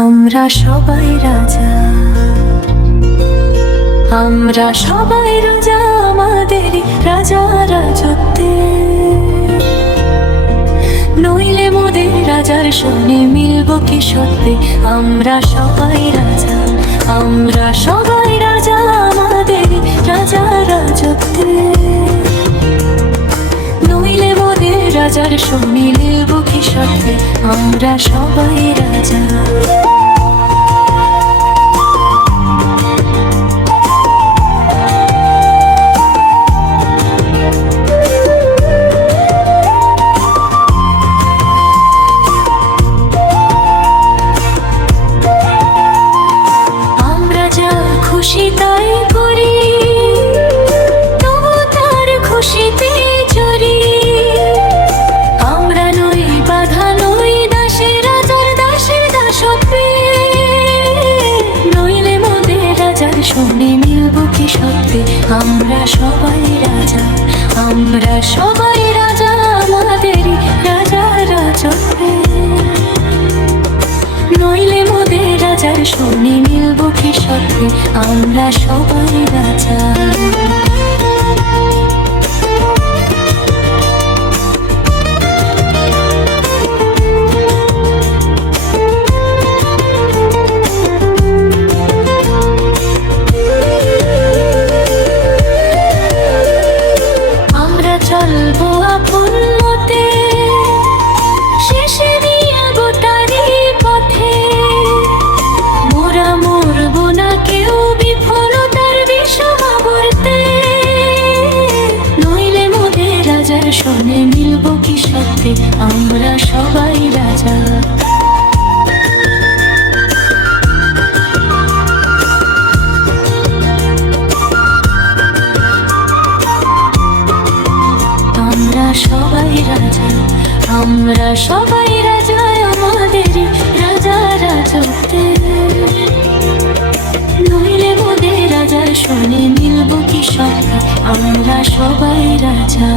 আমরা সবাই রাজা, আমরা সবাই রাজা, আমাদের রাজা রাজত্বে। নইলে মোদের রাজার সঙ্গে মিলব কি সত্যি? আমরা সবাই রাজা, আমরা সবাই রাজা, আমাদের রাজা রাজত্বে। নইলে মোদের রাজার সঙ্গে মিলব কি সত্যি? আমরা সবাই রাজা। খুশি তাই করি, তবু তার খুশিতে চরি। আমরা নই বাধা, নই দাসের রাজার দাসের দাসত্বে। নইলে মোদের রাজার সঙ্গে মিলব কি সত্যি? আমরা সবাই রাজা, আমরা সবাই রাজা, আমাদের রাজা রাজত্বে। নইলে মোদের রাজার সঙ্গে মিলব কি সত্যি? আমরা সবাই রাজা। আমরা চলবো আপন মতে, শেষে নিয়ে গোটারি পথে। মোরা মরব না কেউ বিফলতার বিষমাবর্তে। নইলে মোদের রাজার সঙ্গে মিলব কি সত্যি? আমরা সবাই রাজা। আমরা সবাই রাজা, আমরা সবাই রাজা, আমাদের রাজা রাজত্বে। নইলে মোদের রাজার সঙ্গে মিলব কি সত্যি? আমরা সবাই রাজা।